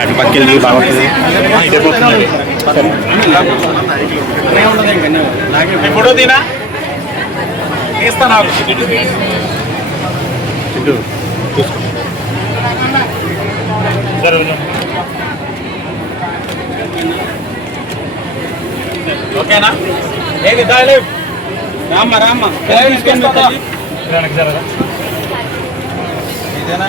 అటు పక్కెళ్ళి బాగుంటుంది. ఫోటో తినా తీస్తాను ఓకేనా? ఏది దాని రామ్మ రామ్మ ఇదేనా?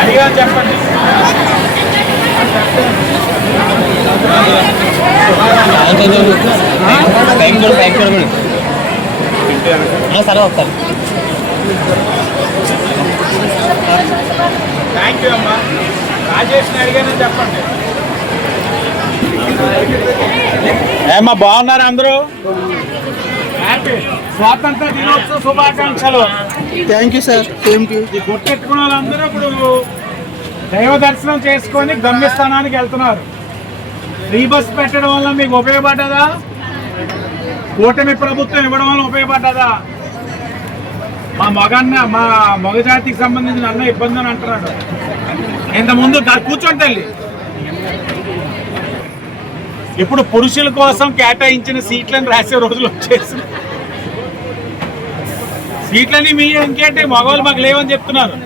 అడిగా చెప్పండి. సరే వస్తారు. థ్యాంక్ యూ అమ్మా. రాజేష్ని అడిగానని చెప్పండి. ఏమ్మా బాగున్నారు అందరూ? హ్యాపీ స్వాతంత్ర దినోత్సవ శుభాకాంక్షలు. Thank you sir. ఈ గుర్తెట్టుకున్న వాళ్ళందరూ ఇప్పుడు దైవ దర్శనం చేసుకొని గమ్యస్థానానికి వెళ్తున్నారు. ఫ్రీ బస్ పెట్టడం వల్ల మీకు ఉపయోగపడ్డదా? కూటమి ప్రభుత్వం ఇవ్వడం వల్ల ఉపయోగపడ్డదా? మా మగ జాతికి సంబంధించిన అన్న ఇబ్బంది అని అంటున్నాడు. ఇంతకుముందు కూర్చోండి తల్లి. ఇప్పుడు పురుషుల కోసం కేటాయించిన సీట్లను రాసే రోజులు వచ్చేసి సీట్లని మీ ఇంకేంటి మగవాళ్ళు మాకు లేవని చెప్తున్నారు.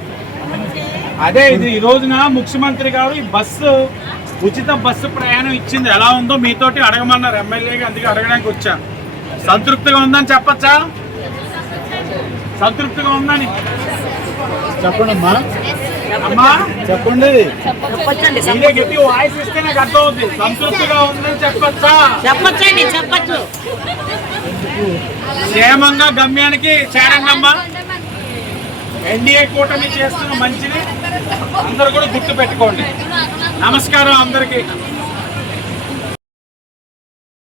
అదే ఇది ఈ రోజున ముఖ్యమంత్రి గారు ఈ బస్సు ఉచిత బస్సు ప్రయాణం ఇచ్చింది ఎలా ఉందో మీతోటి అడగమన్నారు ఎమ్మెల్యేగా. అందుకే అడగడానికి వచ్చా. సంతృప్తిగా ఉందని చెప్పచ్చా? సంతృప్తిగా ఉందని చెప్పండి అమ్మా. అమ్మా చెప్పండి. ఇదే గట్టి వాయిస్ ఇస్తే నాకు అర్థం అవుతుంది. సంతృప్తిగా ఉందని చెప్పచ్చా? చెప్పచ్చు. క్షేమంగా గమ్యానికి చేరంగమ్మా. ఎన్డీఏ కూటమి చేస్తున్న మంచిని అందరూ కూడా గుర్తు పెట్టుకోండి. నమస్కారం అందరికీ.